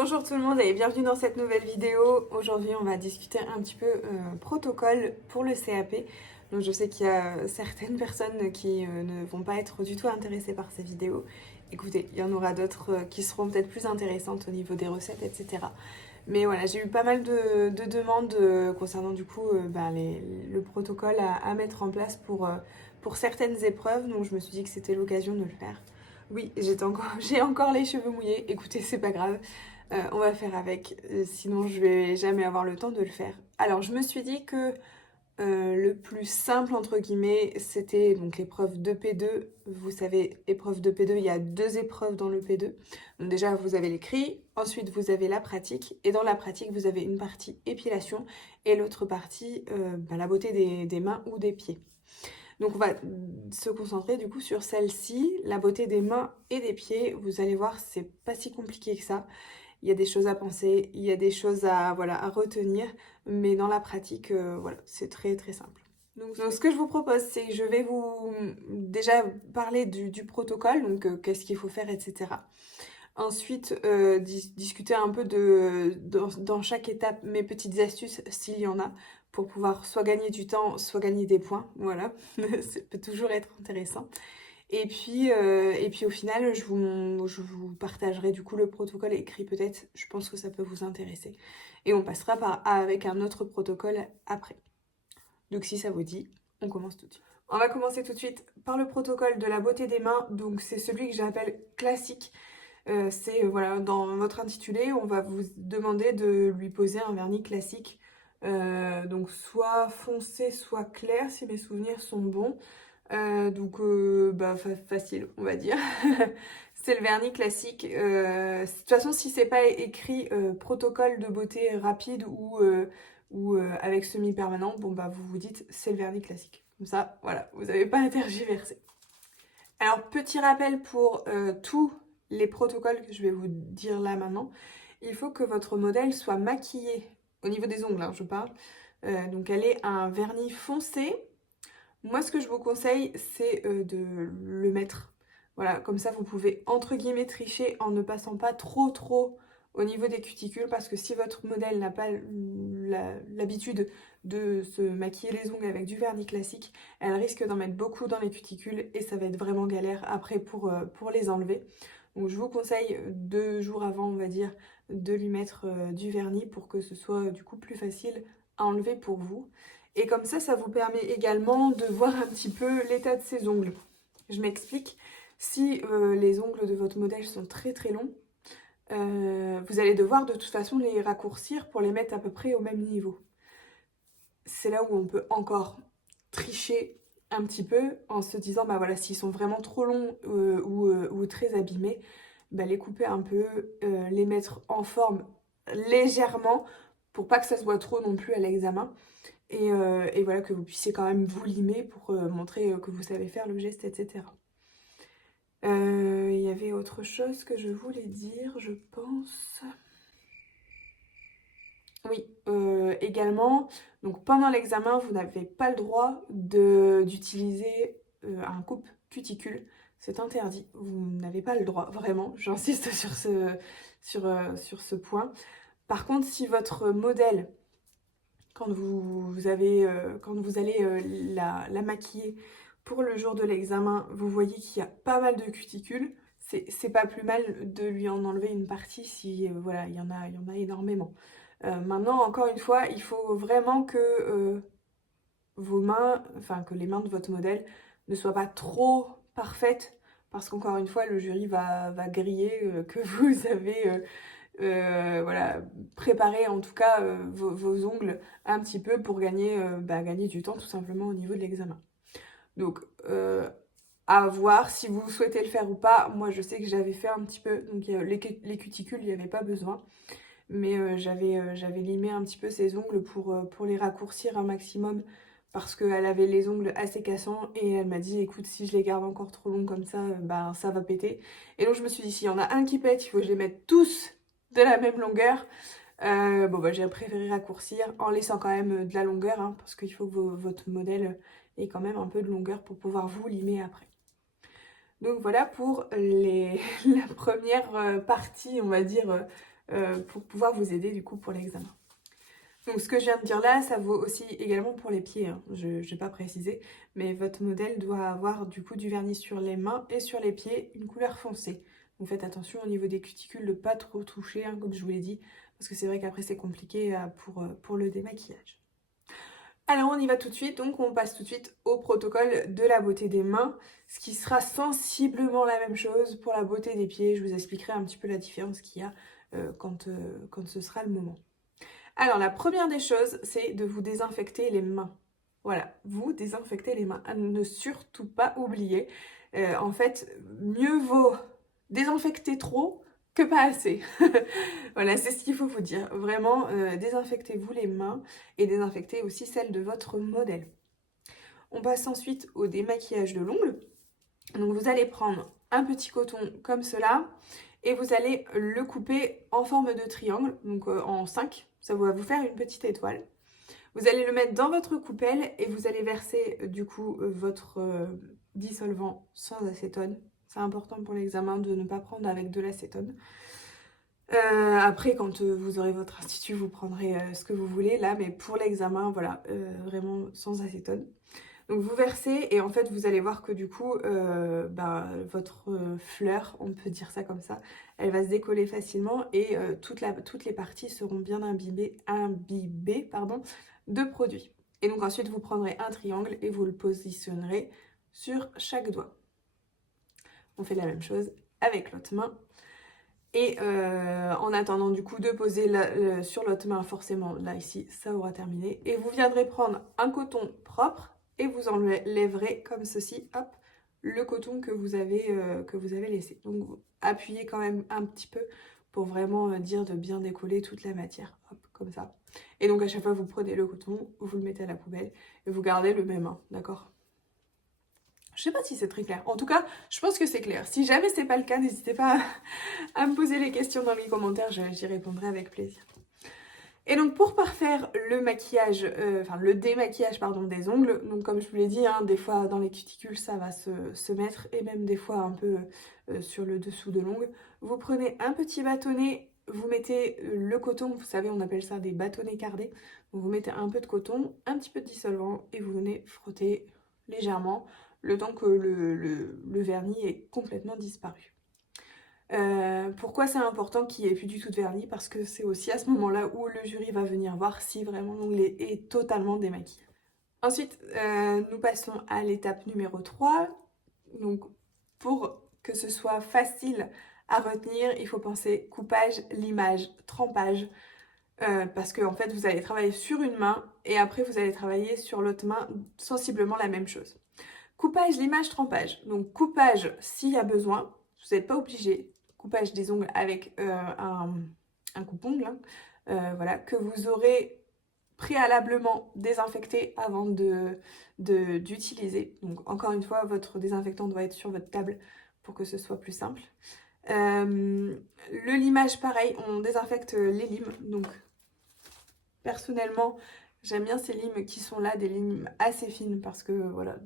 Bonjour tout le monde et bienvenue dans cette nouvelle vidéo. Aujourd'hui on va discuter un petit peu protocole pour le CAP. Donc je sais qu'il y a certaines personnes qui ne vont pas être du tout intéressées par ces vidéos. Écoutez, il y en aura d'autres qui seront peut-être plus intéressantes au niveau des recettes, etc. Mais voilà, j'ai eu pas mal de demandes concernant du coup le protocole à mettre en place pour certaines épreuves. Donc je me suis dit que c'était l'occasion de le faire. Oui, j'ai encore les cheveux mouillés. Écoutez, c'est pas grave. On va faire avec, sinon je vais jamais avoir le temps de le faire. Alors je me suis dit que le plus simple entre guillemets c'était donc l'épreuve de P2. Vous savez, épreuve de P2, il y a deux épreuves dans le P2. Donc déjà vous avez l'écrit, ensuite vous avez la pratique et dans la pratique vous avez une partie épilation et l'autre partie la beauté des mains ou des pieds. Donc on va se concentrer du coup sur celle-ci, la beauté des mains et des pieds. Vous allez voir, c'est pas si compliqué que ça. Il y a des choses à penser, il y a des choses à retenir, mais dans la pratique, c'est très très simple. Donc, ce que je vous propose, c'est que je vais vous déjà parler du protocole, donc qu'est-ce qu'il faut faire, etc. Ensuite, discuter un peu dans chaque étape mes petites astuces, s'il y en a, pour pouvoir soit gagner du temps, soit gagner des points. Voilà, ça peut toujours être intéressant. Et puis au final, je vous partagerai du coup le protocole écrit peut-être. Je pense que ça peut vous intéresser. Et on passera avec un autre protocole après. Donc si ça vous dit, on commence tout de suite. On va commencer tout de suite par le protocole de la beauté des mains. Donc c'est celui que j'appelle classique. Voilà, dans votre intitulé, on va vous demander de lui poser un vernis classique. Donc soit foncé, soit clair, si mes souvenirs sont bons. Facile, on va dire. C'est le vernis classique. De toute façon, si c'est pas écrit protocole de beauté rapide ou avec semi-permanent, bon bah vous vous dites c'est le vernis classique. Comme ça, voilà, vous n'avez pas à tergiverser. Alors, petit rappel pour tous les protocoles que je vais vous dire là maintenant. Il faut que votre modèle soit maquillé, au niveau des ongles, hein, je parle. Donc elle ait un vernis foncé. Moi, ce que je vous conseille, c'est de le mettre. Voilà, comme ça, vous pouvez entre guillemets tricher en ne passant pas trop au niveau des cuticules, parce que si votre modèle n'a pas l'habitude de se maquiller les ongles avec du vernis classique, elle risque d'en mettre beaucoup dans les cuticules et ça va être vraiment galère après pour les enlever. Donc je vous conseille 2 jours avant, on va dire, de lui mettre du vernis pour que ce soit du coup plus facile à enlever pour vous. Et comme ça vous permet également de voir un petit peu l'état de ses ongles. Je m'explique. Si les ongles de votre modèle sont très longs, vous allez devoir de toute façon les raccourcir pour les mettre à peu près au même niveau. C'est là où on peut encore tricher un petit peu en se disant, bah voilà, s'ils sont vraiment trop longs ou très abîmés, bah les couper un peu, les mettre en forme légèrement pour pas que ça se voit trop non plus à l'examen. Et voilà, que vous puissiez quand même vous limer pour montrer que vous savez faire le geste, etc. Il y avait autre chose que je voulais dire, je pense. Oui, également, donc pendant l'examen, vous n'avez pas le droit d'utiliser un coupe cuticule. C'est interdit, vous n'avez pas le droit, vraiment, j'insiste sur ce point. Par contre, si votre modèle, quand vous allez la maquiller pour le jour de l'examen, vous voyez qu'il y a pas mal de cuticules, c'est pas plus mal de lui en enlever une partie si voilà, il y en a énormément. Maintenant, encore une fois, il faut vraiment que vos mains, enfin que les mains de votre modèle ne soient pas trop parfaites, parce qu'encore une fois, le jury va griller que vous avez voilà, préparé en tout cas vos ongles un petit peu pour gagner du temps tout simplement au niveau de l'examen. Donc à voir si vous souhaitez le faire ou pas. Moi je sais que j'avais fait un petit peu, donc les cuticules, il n'y avait pas besoin. Mais j'avais limé un petit peu ses ongles pour les raccourcir un maximum parce qu'elle avait les ongles assez cassants et elle m'a dit écoute, si je les garde encore trop longs comme ça, ça va péter. Et donc je me suis dit s'il y en a un qui pète, il faut que je les mette tous de la même longueur. J'ai préféré raccourcir en laissant quand même de la longueur, hein, parce qu'il faut que votre modèle ait quand même un peu de longueur pour pouvoir vous limer après. Donc voilà pour la première partie, on va dire, pour pouvoir vous aider du coup pour l'examen. Donc ce que je viens de dire là, ça vaut aussi également pour les pieds, hein. Je n'ai pas précisé, mais votre modèle doit avoir du coup du vernis sur les mains et sur les pieds, une couleur foncée. Donc faites attention au niveau des cuticules de ne pas trop toucher, hein, comme je vous l'ai dit, parce que c'est vrai qu'après c'est compliqué pour le démaquillage. Alors on y va tout de suite, donc on passe tout de suite au protocole de la beauté des mains, ce qui sera sensiblement la même chose pour la beauté des pieds. Je vous expliquerai un petit peu la différence qu'il y a quand ce sera le moment. Alors la première des choses, c'est de vous désinfecter les mains. Voilà, vous désinfectez les mains. À ne surtout pas oublier. En fait, mieux vaut désinfecter trop que pas assez. Voilà, c'est ce qu'il faut vous dire. Vraiment, désinfectez-vous les mains et désinfectez aussi celles de votre modèle. On passe ensuite au démaquillage de l'ongle. Donc vous allez prendre un petit coton comme cela et vous allez le couper en forme de triangle, donc en 5. Ça va vous faire une petite étoile. Vous allez le mettre dans votre coupelle et vous allez verser du coup votre dissolvant sans acétone. C'est important pour l'examen de ne pas prendre avec de l'acétone. Après, quand vous aurez votre institut, vous prendrez ce que vous voulez là, mais pour l'examen, voilà, vraiment sans acétone. Donc vous versez et en fait vous allez voir que du coup votre fleur, on peut dire ça comme ça, elle va se décoller facilement et toutes les parties seront bien imbibées de produit. Et donc ensuite vous prendrez un triangle et vous le positionnerez sur chaque doigt. On fait la même chose avec l'autre main. Et en attendant du coup de poser sur l'autre main, forcément là ici ça aura terminé. Et vous viendrez prendre un coton propre et vous enlèverez comme ceci, hop, le coton que vous avez laissé. Donc vous appuyez quand même un petit peu pour vraiment dire de bien décoller toute la matière, hop, comme ça. Et donc à chaque fois vous prenez le coton, vous le mettez à la poubelle et vous gardez le même, d'accord ? Je sais pas si c'est très clair. En tout cas, je pense que c'est clair. Si jamais c'est pas le cas, n'hésitez pas à me poser les questions dans les commentaires, j'y répondrai avec plaisir. Et donc pour parfaire le maquillage, le démaquillage pardon, des ongles, donc comme je vous l'ai dit, hein, des fois dans les cuticules ça va se mettre et même des fois un peu sur le dessous de l'ongle. Vous prenez un petit bâtonnet, vous mettez le coton, vous savez on appelle ça des bâtonnets cardés. Donc vous mettez un peu de coton, un petit peu de dissolvant et vous venez frotter légèrement le temps que le vernis est complètement disparu. Pourquoi c'est important qu'il n'y ait plus du tout de vernis? Parce que c'est aussi à ce moment-là où le jury va venir voir si vraiment l'ongle est totalement démaquillé. Ensuite, nous passons à l'étape numéro 3. Donc, pour que ce soit facile à retenir, il faut penser coupage, limage, trempage. Parce que en fait, vous allez travailler sur une main et après, vous allez travailler sur l'autre main sensiblement la même chose. Coupage, limage, trempage. Donc, coupage s'il y a besoin, vous n'êtes pas obligé. Coupage des ongles avec un coupe-ongle, hein, voilà, que vous aurez préalablement désinfecté avant d'utiliser. Donc encore une fois, votre désinfectant doit être sur votre table pour que ce soit plus simple. Le limage, pareil, on désinfecte les limes. Donc personnellement, j'aime bien ces limes qui sont là, des limes assez fines parce que voilà,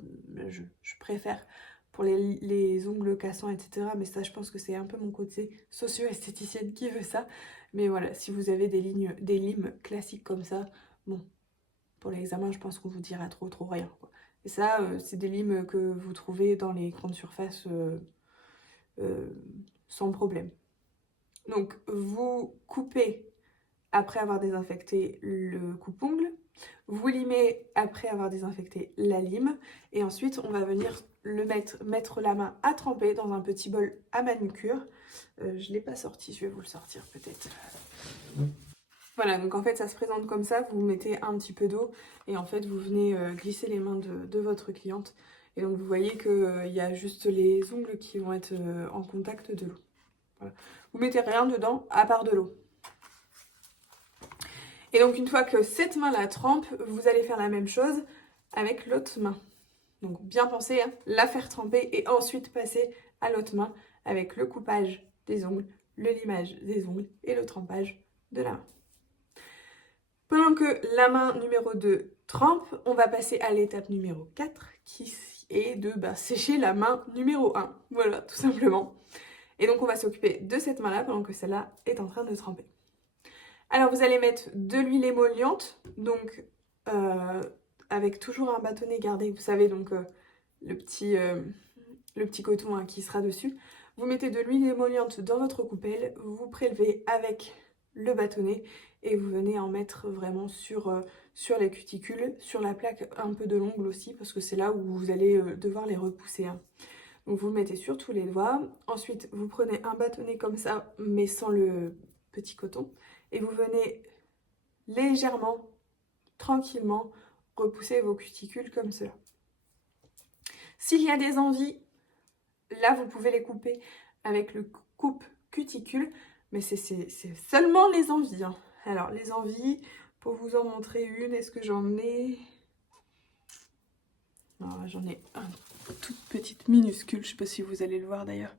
je préfère pour les ongles cassants, etc. Mais ça, je pense que c'est un peu mon côté socio-esthéticienne qui veut ça. Mais voilà, si vous avez des limes classiques comme ça, bon, pour l'examen, je pense qu'on vous dira trop rien, quoi. Et ça, c'est des limes que vous trouvez dans les grandes surfaces sans problème. Donc, vous coupez après avoir désinfecté le coupe-ongle. Vous limez après avoir désinfecté la lime. Et ensuite, on va venir mettre la main à tremper dans un petit bol à manucure. Je ne l'ai pas sorti, je vais vous le sortir peut-être. Voilà, donc en fait, ça se présente comme ça. Vous mettez un petit peu d'eau et en fait, vous venez glisser les mains de votre cliente. Et donc, vous voyez qu'il y a juste les ongles qui vont être en contact de l'eau. Voilà. Vous mettez rien dedans à part de l'eau. Et donc une fois que cette main-là trempe, vous allez faire la même chose avec l'autre main. Donc bien penser, hein, la faire tremper et ensuite passer à l'autre main avec le coupage des ongles, le limage des ongles et le trempage de la main. Pendant que la main numéro 2 trempe, on va passer à l'étape numéro 4 qui est de sécher la main numéro 1. Voilà, tout simplement. Et donc on va s'occuper de cette main-là pendant que celle-là est en train de tremper. Alors vous allez mettre de l'huile émolliente, donc avec toujours un bâtonnet gardé, vous savez, donc le petit coton hein, qui sera dessus. Vous mettez de l'huile émolliente dans votre coupelle, vous prélevez avec le bâtonnet et vous venez en mettre vraiment sur les cuticules, sur la plaque un peu de l'ongle aussi, parce que c'est là où vous allez devoir les repousser. Hein. Donc vous le mettez sur tous les doigts. Ensuite, vous prenez un bâtonnet comme ça, mais sans le petit coton. Et vous venez légèrement, tranquillement, repousser vos cuticules comme cela. S'il y a des envies, là vous pouvez les couper avec le coupe cuticule, mais c'est seulement les envies. Hein. Alors les envies, pour vous en montrer une, est-ce que j'en ai... J'en ai une toute petite minuscule, je ne sais pas si vous allez le voir d'ailleurs.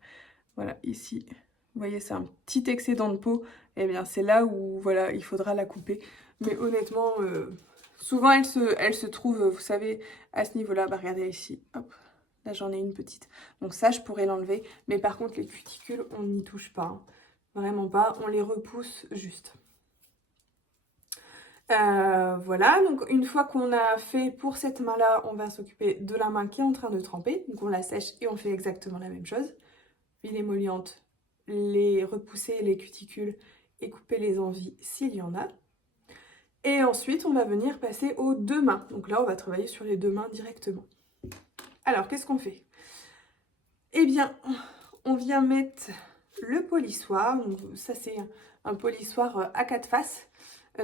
Voilà, ici, vous voyez, c'est un petit excédent de peau. Eh bien, c'est là où, voilà, il faudra la couper. Mais honnêtement, souvent, elle se trouve, vous savez, à ce niveau-là. Bah, regardez ici, hop, là, j'en ai une petite. Donc ça, je pourrais l'enlever. Mais par contre, les cuticules, on n'y touche pas. Hein. Vraiment pas, on les repousse juste. Voilà, donc une fois qu'on a fait pour cette main-là, on va s'occuper de la main qui est en train de tremper. Donc on la sèche et on fait exactement la même chose. Huile émolliente, les repousser les cuticules et couper les envies s'il y en a. Et ensuite, on va venir passer aux deux mains. Donc là, on va travailler sur les deux mains directement. Alors, qu'est-ce qu'on fait? Eh bien, on vient mettre le polissoir. Donc, ça, c'est un polissoir à 4 faces.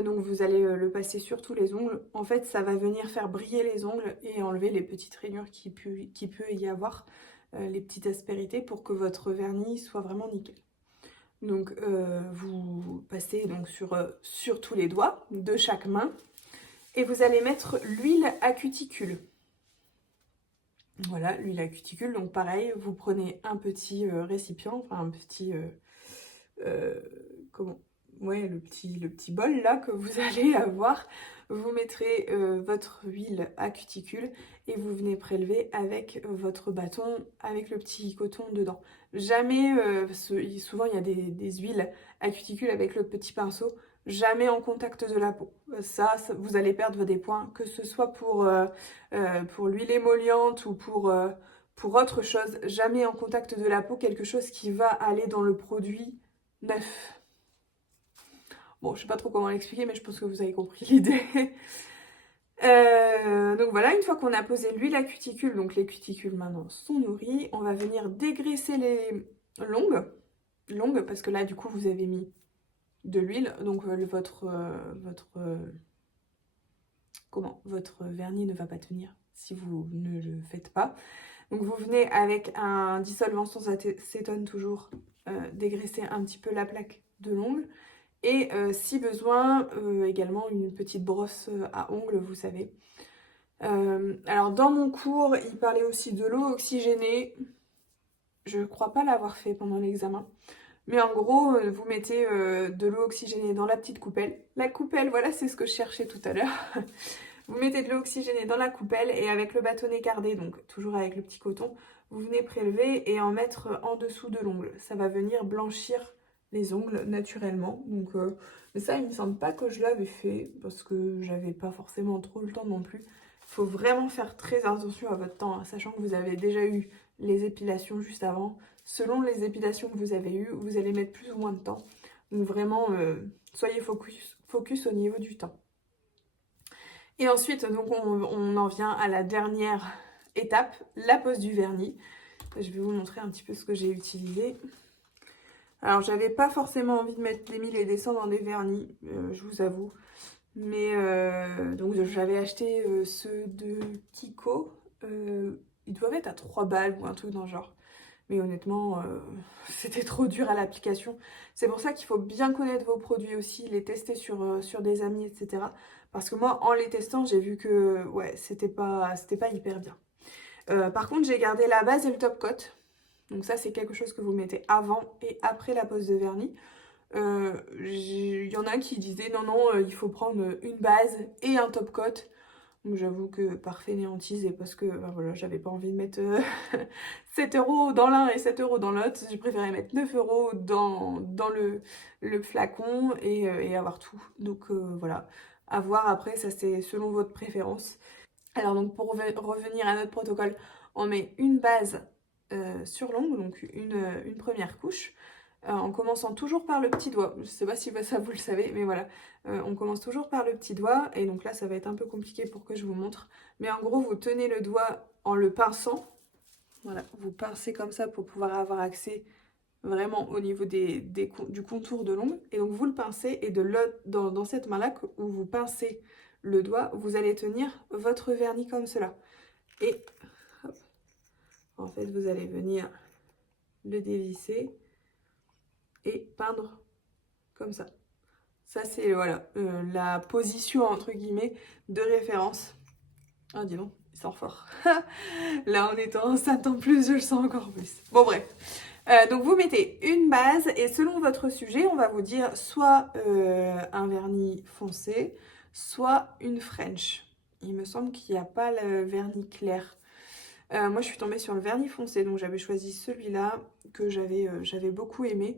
Donc, vous allez le passer sur tous les ongles. En fait, ça va venir faire briller les ongles et enlever les petites rainures qui peut y avoir, les petites aspérités pour que votre vernis soit vraiment nickel. Donc, vous passez donc sur tous les doigts de chaque main et vous allez mettre l'huile à cuticule. Voilà, l'huile à cuticule. Donc, pareil, vous prenez un petit récipient, enfin un petit... Ouais, le petit bol là que vous allez avoir. Vous mettrez votre huile à cuticule et vous venez prélever avec votre bâton, avec le petit coton dedans. Jamais, souvent il y a des huiles à cuticule avec le petit pinceau, jamais en contact de la peau. Ça vous allez perdre des points, que ce soit pour l'huile émolliente ou pour autre chose. Jamais en contact de la peau, quelque chose qui va aller dans le produit neuf. Bon, je sais pas trop comment l'expliquer, mais je pense que vous avez compris l'idée. Donc voilà, une fois qu'on a posé l'huile à cuticule, donc les cuticules maintenant sont nourries, on va venir dégraisser les longues, parce que là du coup vous avez mis de l'huile, donc votre vernis ne va pas tenir si vous ne le faites pas. Donc vous venez avec un dissolvant sans acétone toujours dégraisser un petit peu la plaque de l'ongle. Et si besoin, également une petite brosse à ongles, vous savez. Alors dans mon cours, il parlait aussi de l'eau oxygénée. Je ne crois pas l'avoir fait pendant l'examen. Mais en gros, vous mettez de l'eau oxygénée dans la petite coupelle. La coupelle, voilà, c'est ce que je cherchais tout à l'heure. Vous mettez de l'eau oxygénée dans la coupelle et avec le bâtonnet cardé, donc toujours avec le petit coton, vous venez prélever et en mettre en dessous de l'ongle. Ça va venir blanchir les ongles naturellement. Donc, mais ça, il me semble pas que je l'avais fait parce que j'avais pas forcément trop le temps non plus. Il faut vraiment faire très attention à votre temps, hein, sachant que vous avez déjà eu les épilations juste avant. Selon les épilations que vous avez eues, vous allez mettre plus ou moins de temps. Donc vraiment, soyez focus au niveau du temps. Et ensuite, donc on en vient à la dernière étape, la pose du vernis. Je vais vous montrer un petit peu ce que j'ai utilisé. Alors, j'avais pas forcément envie de mettre des 1000 et des 100 dans des vernis, je vous avoue. Mais donc j'avais acheté ceux de Kiko. Ils doivent être à 3 balles ou un truc dans le genre. Mais honnêtement, c'était trop dur à l'application. C'est pour ça qu'il faut bien connaître vos produits aussi, les tester sur des amis, etc. Parce que moi, en les testant, j'ai vu que ouais, c'était pas hyper bien. Par contre, j'ai gardé la base et le top coat. Donc ça, c'est quelque chose que vous mettez avant et après la pose de vernis. Il y en a qui disaient non, il faut prendre une base et un top coat. J'avoue que par fainéantise et parce que ben voilà, j'avais pas envie de mettre 7 € dans l'un et 7 € dans l'autre, j'ai préféré mettre 9 € dans le flacon et avoir tout. Donc voilà, à voir après, ça c'est selon votre préférence. Alors donc pour revenir à notre protocole, on met une base sur l'ongle, donc une première couche, en commençant toujours par le petit doigt. Je sais pas si ça vous le savez, mais voilà. On commence toujours par le petit doigt, et donc là ça va être un peu compliqué pour que je vous montre. Mais en gros, vous tenez le doigt en le pinçant. Voilà, vous pincez comme ça pour pouvoir avoir accès vraiment au niveau du contour de l'ongle. Et donc vous le pincez, et dans cette main-là où vous pincez le doigt, vous allez tenir votre vernis comme cela. Et hop, en fait, vous allez venir le dévisser et peindre comme ça. Ça, c'est voilà, la position entre guillemets de référence. Ah, dis donc, il sort fort. Là, en étant enceinte en plus, je le sens encore plus. Bon, bref. Donc, vous mettez une base et selon votre sujet, on va vous dire soit un vernis foncé, soit une French. Il me semble qu'il n'y a pas le vernis clair. Moi, je suis tombée sur le vernis foncé, donc j'avais choisi celui-là que j'avais beaucoup aimé.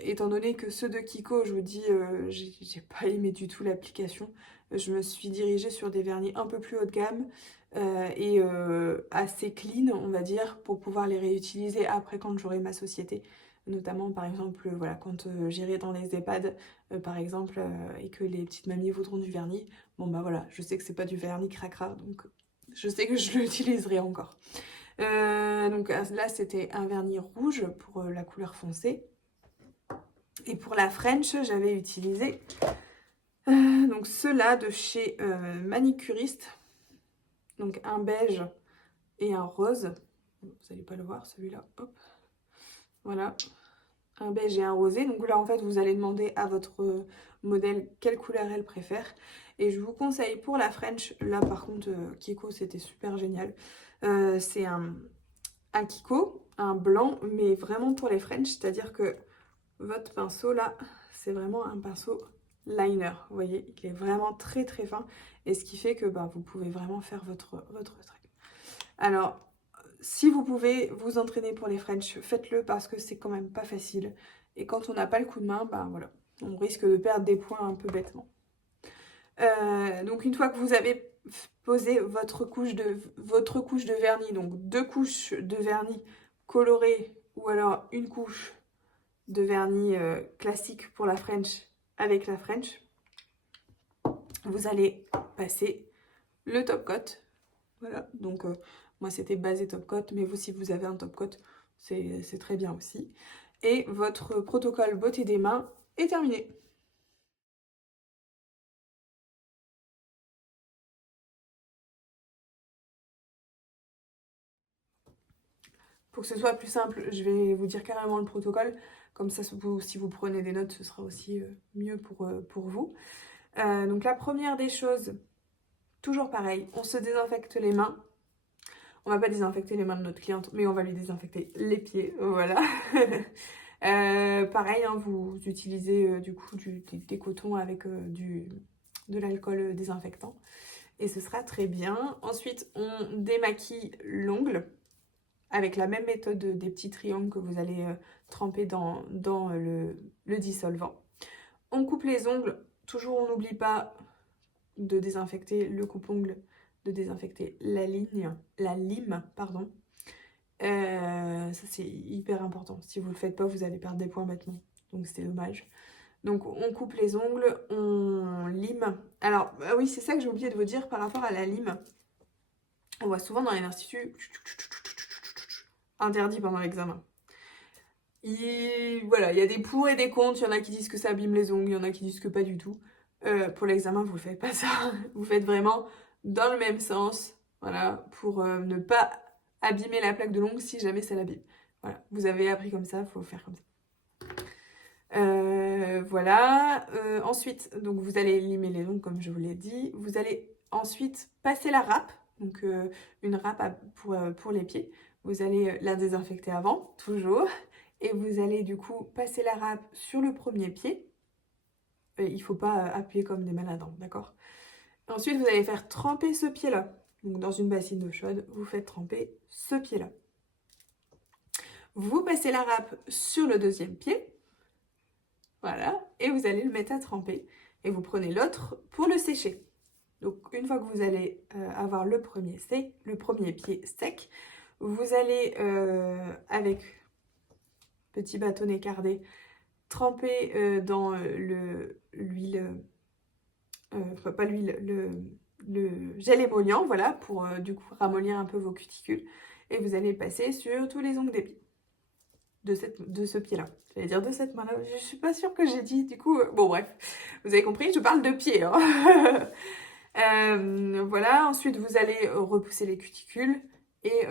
Étant donné que ceux de Kiko, je vous dis, j'ai pas aimé du tout l'application. Je me suis dirigée sur des vernis un peu plus haut de gamme et assez clean, on va dire, pour pouvoir les réutiliser après quand j'aurai ma société. Notamment, par exemple, voilà, quand j'irai dans les EHPAD, par exemple, et que les petites mamies voudront du vernis. Bon, bah voilà, je sais que c'est pas du vernis cracra, donc je sais que je l'utiliserai encore. Donc là, c'était un vernis rouge pour la couleur foncée. Et pour la French, j'avais utilisé donc ceux-là de chez Manicuriste. Donc un beige et un rose. Vous n'allez pas le voir celui-là. Hop. Voilà. Un beige et un rosé. Donc là, en fait, vous allez demander à votre modèle quelle couleur elle préfère. Et je vous conseille pour la French, là par contre, Kiko, c'était super génial. C'est un Kiko, un blanc, mais vraiment pour les French, c'est-à-dire que votre pinceau là, c'est vraiment un pinceau liner, vous voyez, il est vraiment très très fin, et ce qui fait que bah, vous pouvez vraiment faire votre trait. Alors, si vous pouvez vous entraîner pour les French, faites-le parce que c'est quand même pas facile, et quand on n'a pas le coup de main, bah voilà, on risque de perdre des points un peu bêtement. Donc une fois que vous avez posé votre couche de vernis, donc 2 couches de vernis coloré ou alors une couche de vernis classique pour la French avec la French, vous allez passer le top coat. Voilà, donc moi c'était basé top coat, mais vous, si vous avez un top coat, c'est très bien aussi. Et votre protocole beauté des mains est terminé. Pour que ce soit plus simple, je vais vous dire carrément le protocole. Comme ça, si vous prenez des notes, ce sera aussi mieux pour vous. Donc la première des choses, toujours pareil, on se désinfecte les mains. On va pas désinfecter les mains de notre cliente, mais on va lui désinfecter les pieds, voilà. Pareil, hein, vous utilisez du coup des cotons avec de l'alcool désinfectant. Et ce sera très bien. Ensuite, on démaquille l'ongle avec la même méthode des petits triangles que vous allez tremper dans le dissolvant. On coupe les ongles. Toujours, on n'oublie pas de désinfecter le coupe-ongle, de désinfecter la lime, pardon. Ça, c'est hyper important. Si vous ne le faites pas, vous allez perdre des points bêtement. Donc, c'est dommage. Donc, on coupe les ongles, on lime. Alors, oui, c'est ça que j'ai oublié de vous dire par rapport à la lime. On voit souvent dans les instituts interdit pendant l'examen. Voilà, il y a des pour et des contre. Il y en a qui disent que ça abîme les ongles, il y en a qui disent que pas du tout. Pour l'examen, vous ne faites pas ça. Vous faites vraiment dans le même sens, voilà, pour ne pas abîmer la plaque de l'ongle si jamais ça l'abîme. Voilà, vous avez appris comme ça, il faut faire comme ça. Voilà. Ensuite, donc vous allez limer les ongles comme je vous l'ai dit. Vous allez ensuite passer la râpe, donc une râpe pour les pieds. Vous allez la désinfecter avant, toujours. Et vous allez du coup passer la râpe sur le premier pied. Il ne faut pas appuyer comme des malades, d'accord ? Ensuite, vous allez faire tremper ce pied-là. Donc dans une bassine d'eau chaude, vous faites tremper ce pied-là. Vous passez la râpe sur le deuxième pied. Voilà, et vous allez le mettre à tremper. Et vous prenez l'autre pour le sécher. Donc une fois que vous allez avoir le premier pied sec, vous allez avec petit bâtonnet cardé tremper dans l'huile, pas l'huile, le gel émollient, voilà, pour du coup ramollir un peu vos cuticules. Et vous allez passer sur tous les ongles des pieds. De ce pied-là. J'allais dire de cette main-là. Je suis pas sûre que j'ai dit, du coup... bon, bref. Vous avez compris, je parle de pied. Hein. Voilà. Ensuite, vous allez repousser les cuticules et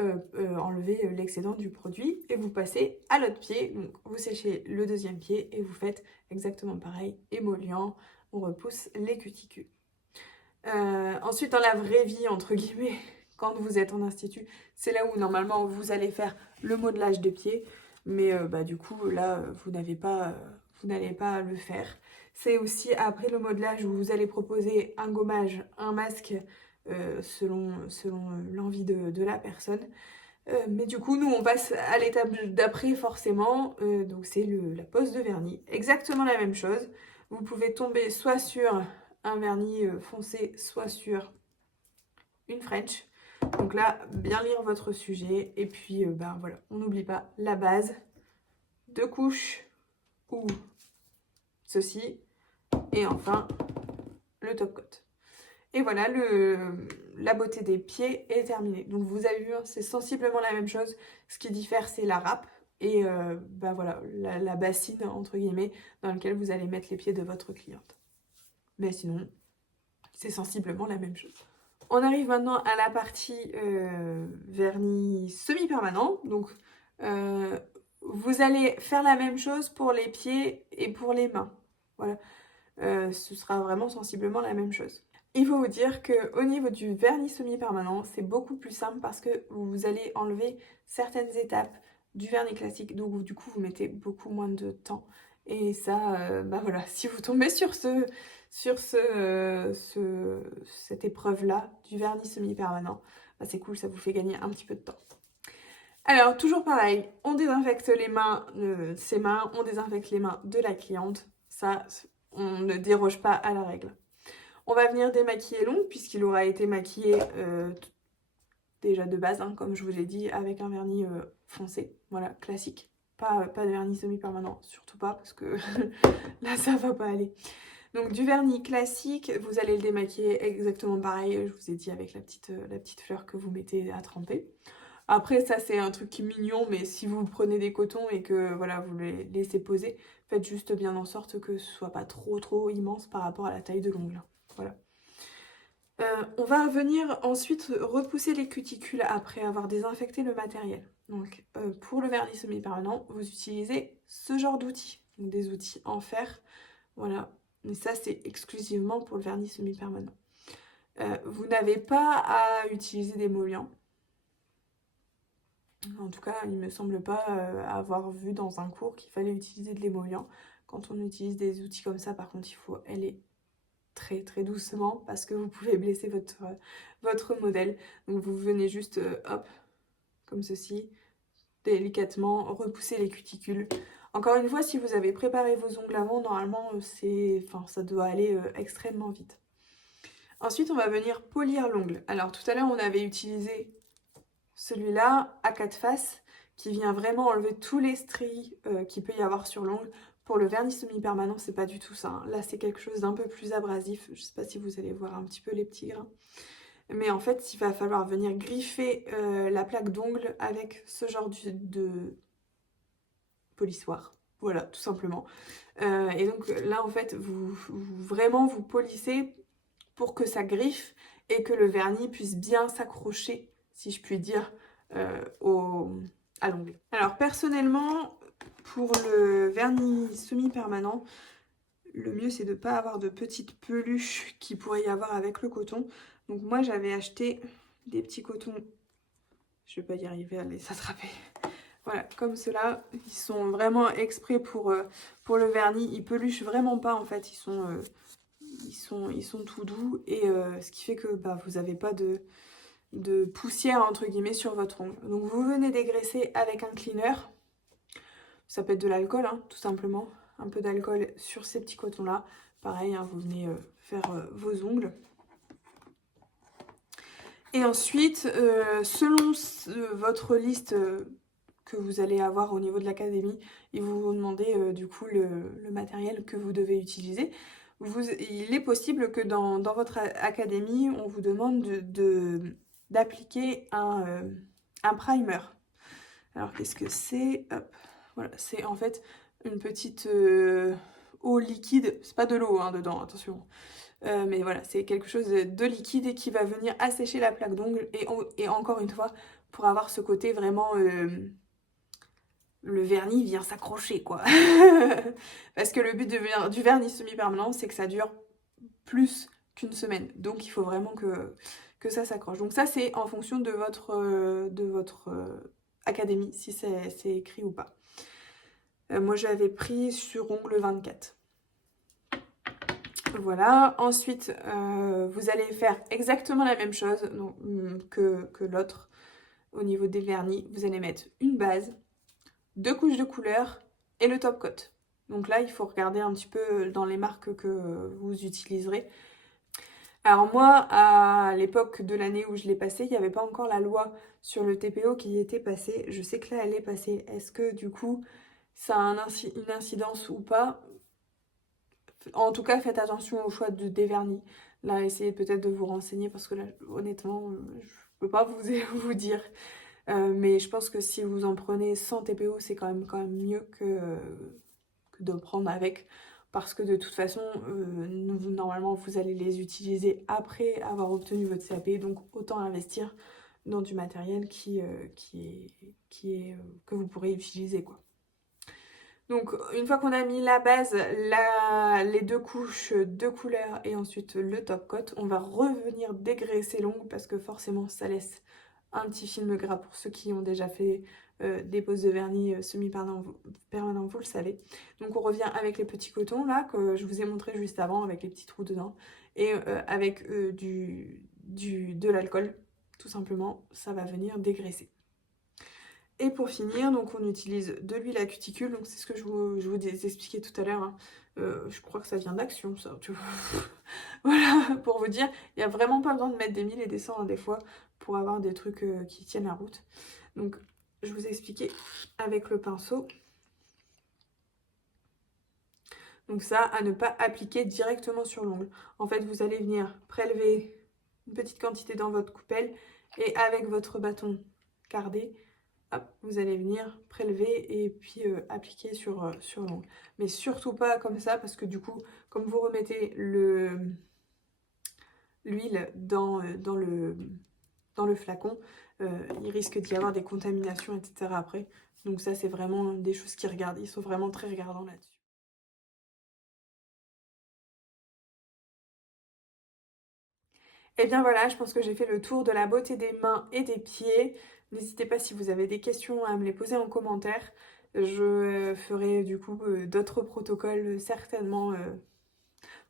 enlever l'excédent du produit. Et vous passez à l'autre pied. Donc, vous séchez le deuxième pied et vous faites exactement pareil. Émollient, on repousse les cuticules. Ensuite, dans la vraie vie, entre guillemets, quand vous êtes en institut, c'est là où normalement vous allez faire le modelage des pieds. Mais du coup, là, vous n'allez pas le faire. C'est aussi après le modelage où vous allez proposer un gommage, un masque, selon l'envie de la personne. Mais du coup, nous, on passe à l'étape d'après, forcément. Donc, c'est la pose de vernis. Exactement la même chose. Vous pouvez tomber soit sur un vernis foncé, soit sur une French. Donc là, bien lire votre sujet. Et puis, voilà, on n'oublie pas la base, 2 couches ou ceci. Et enfin, le top coat. Et voilà, la beauté des pieds est terminée. Donc vous avez vu, hein, c'est sensiblement la même chose. Ce qui diffère, c'est la râpe et voilà, la bassine, entre guillemets, dans laquelle vous allez mettre les pieds de votre cliente. Mais sinon, c'est sensiblement la même chose. On arrive maintenant à la partie vernis semi-permanent. Donc, vous allez faire la même chose pour les pieds et pour les mains. Voilà, ce sera vraiment sensiblement la même chose. Il faut vous dire qu'au niveau du vernis semi-permanent, c'est beaucoup plus simple parce que vous allez enlever certaines étapes du vernis classique. Donc, du coup, vous mettez beaucoup moins de temps. Et ça, voilà, si vous tombez sur cette épreuve-là du vernis semi-permanent, c'est cool, ça vous fait gagner un petit peu de temps. Alors, toujours pareil, on désinfecte les mains, ses mains, on désinfecte les mains de la cliente. Ça, on ne déroge pas à la règle. On va venir démaquiller l'ongle puisqu'il aura été maquillé déjà de base, hein, comme je vous ai dit, avec un vernis foncé, voilà, classique. Pas de vernis semi-permanent, surtout pas, parce que là, ça va pas aller. Donc du vernis classique, vous allez le démaquiller exactement pareil, je vous ai dit, avec la petite fleur que vous mettez à tremper. Après, ça c'est un truc qui est mignon, mais si vous prenez des cotons et que voilà, vous les laissez poser, faites juste bien en sorte que ce soit pas trop immense par rapport à la taille de l'ongle. Voilà. On va venir ensuite repousser les cuticules après avoir désinfecté le matériel. Donc pour le vernis semi-permanent, vous utilisez ce genre d'outils, donc des outils en fer, voilà. Mais ça c'est exclusivement pour le vernis semi-permanent. Vous n'avez pas à utiliser d'émollient. En tout cas, il ne me semble pas avoir vu dans un cours qu'il fallait utiliser de l'émollient. Quand on utilise des outils comme ça, par contre, il faut aller très doucement parce que vous pouvez blesser votre modèle. Donc vous venez juste, hop, comme ceci, délicatement, repousser les cuticules. Encore une fois, si vous avez préparé vos ongles avant, normalement, ça doit aller extrêmement vite. Ensuite, on va venir polir l'ongle. Alors tout à l'heure, on avait utilisé celui-là à 4 faces qui vient vraiment enlever tous les stries qu'il peut y avoir sur l'ongle. Pour le vernis semi-permanent, c'est pas du tout ça. Hein. Là, c'est quelque chose d'un peu plus abrasif. Je sais pas si vous allez voir un petit peu les petits grains. Mais en fait, il va falloir venir griffer la plaque d'ongle avec ce genre de polissoir. Voilà, tout simplement. Et donc là, en fait, vraiment vous polissez pour que ça griffe et que le vernis puisse bien s'accrocher, si je puis dire, à l'ongle. Alors personnellement, pour le vernis semi-permanent, le mieux c'est de ne pas avoir de petites peluches qu'il pourrait y avoir avec le coton. Donc moi j'avais acheté des petits cotons, je vais pas y arriver à les attraper. Voilà, comme cela, ils sont vraiment exprès pour le vernis, ils peluchent vraiment pas en fait, ils sont ils sont tout doux et ce qui fait que bah, vous n'avez pas de poussière entre guillemets sur votre ongle. Donc vous venez dégraisser avec un cleaner. Ça peut être de l'alcool, hein, tout simplement. Un peu d'alcool sur ces petits cotons-là. Pareil, hein, vous venez faire vos ongles. Et ensuite, selon votre liste que vous allez avoir au niveau de l'académie, ils vont vous demander du coup le matériel que vous devez utiliser. Il est possible que dans votre académie, on vous demande d'appliquer un primer. Alors qu'est-ce que c'est? Voilà, c'est en fait une petite eau liquide. C'est pas de l'eau hein, dedans, attention. Mais voilà, c'est quelque chose de liquide et qui va venir assécher la plaque d'ongle. Et encore une fois, pour avoir ce côté vraiment... le vernis vient s'accrocher, quoi. Parce que le but du vernis semi-permanent, c'est que ça dure plus qu'une semaine. Donc, il faut vraiment que ça s'accroche. Donc ça, c'est en fonction de votre académie, si c'est écrit ou pas. Moi, j'avais pris sur ongle 24. Voilà, ensuite vous allez faire exactement la même chose donc, que l'autre au niveau des vernis. Vous allez mettre une base, 2 couches de couleur et le top coat. Donc là, il faut regarder un petit peu dans les marques que vous utiliserez. Alors moi, à l'époque de l'année où je l'ai passé, il n'y avait pas encore la loi sur le TPO qui était passée. Je sais que là, elle est passée. Est-ce que du coup, ça a une incidence ou pas? En tout cas, faites attention au choix des vernis. Là, essayez peut-être de vous renseigner parce que là, honnêtement, je peux pas vous dire. Mais je pense que si vous en prenez sans TPO, c'est quand même mieux que de prendre avec. Parce que de toute façon, normalement, vous allez les utiliser après avoir obtenu votre CAP. Donc, autant investir dans du matériel que vous pourrez utiliser, quoi. Donc une fois qu'on a mis la base, les 2 couches de couleur et ensuite le top coat, on va revenir dégraisser l'ongle parce que forcément ça laisse un petit film gras pour ceux qui ont déjà fait des poses de vernis semi-permanent, vous le savez. Donc on revient avec les petits cotons là que je vous ai montré juste avant avec les petits trous dedans et avec de l'alcool tout simplement, ça va venir dégraisser. Et pour finir, donc on utilise de l'huile à cuticule, donc c'est ce que je vous ai expliqué tout à l'heure. Hein. Je crois que ça vient d'Action, ça, tu vois. Voilà, pour vous dire, il n'y a vraiment pas besoin de mettre des 1000 et des 100 hein, des fois pour avoir des trucs qui tiennent la route. Donc, je vous ai expliqué avec le pinceau. Donc ça, à ne pas appliquer directement sur l'ongle. En fait, vous allez venir prélever une petite quantité dans votre coupelle et avec votre bâton cardé, hop, vous allez venir prélever et puis appliquer sur l'ongle. Mais surtout pas comme ça parce que du coup, comme vous remettez l'huile dans le flacon, il risque d'y avoir des contaminations, etc. après. Donc ça, c'est vraiment des choses qu'ils regardent. Ils sont vraiment très regardants là-dessus. Et bien voilà, je pense que j'ai fait le tour de la beauté des mains et des pieds. N'hésitez pas si vous avez des questions à me les poser en commentaire. Je ferai du coup d'autres protocoles certainement.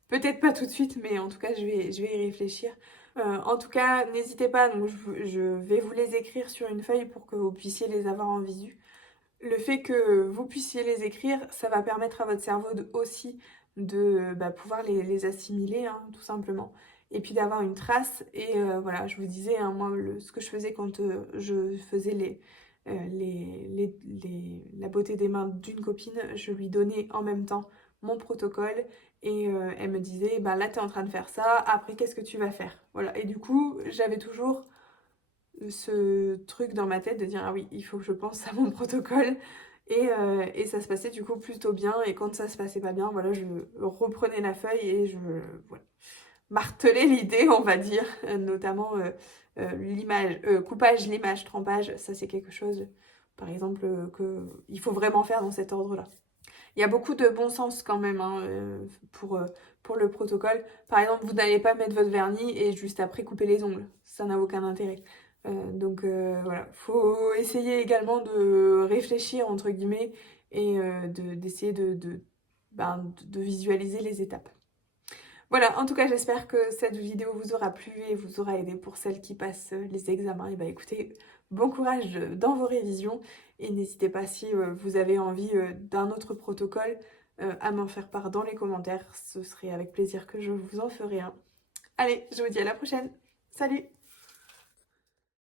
Peut-être pas tout de suite, mais en tout cas, je vais y réfléchir. En tout cas, n'hésitez pas, donc je vais vous les écrire sur une feuille pour que vous puissiez les avoir en visu. Le fait que vous puissiez les écrire, ça va permettre à votre cerveau aussi de pouvoir les assimiler, hein, tout simplement. Et puis d'avoir une trace. Et voilà, je vous disais, hein, moi, ce que je faisais quand je faisais la beauté des mains d'une copine, je lui donnais en même temps mon protocole. Et elle me disait, bah là, tu es en train de faire ça, après, qu'est-ce que tu vas faire? Voilà. Et du coup, j'avais toujours ce truc dans ma tête de dire ah oui, il faut que je pense à mon protocole et ça se passait du coup plutôt bien et quand ça se passait pas bien, voilà, je reprenais la feuille et je voilà, martelais l'idée, on va dire, notamment l'image, coupage, limage, trempage, ça c'est quelque chose par exemple que il faut vraiment faire dans cet ordre-là. Il y a beaucoup de bon sens quand même hein, pour le protocole. Par exemple, vous n'allez pas mettre votre vernis et juste après couper les ongles. Ça n'a aucun intérêt. Donc voilà, faut essayer également de réfléchir entre guillemets et d'essayer de visualiser les étapes. Voilà, en tout cas, j'espère que cette vidéo vous aura plu et vous aura aidé pour celles qui passent les examens. Et bah écoutez, bon courage dans vos révisions et n'hésitez pas si vous avez envie d'un autre protocole à m'en faire part dans les commentaires. Ce serait avec plaisir que je vous en ferai un. Allez, je vous dis à la prochaine. Salut!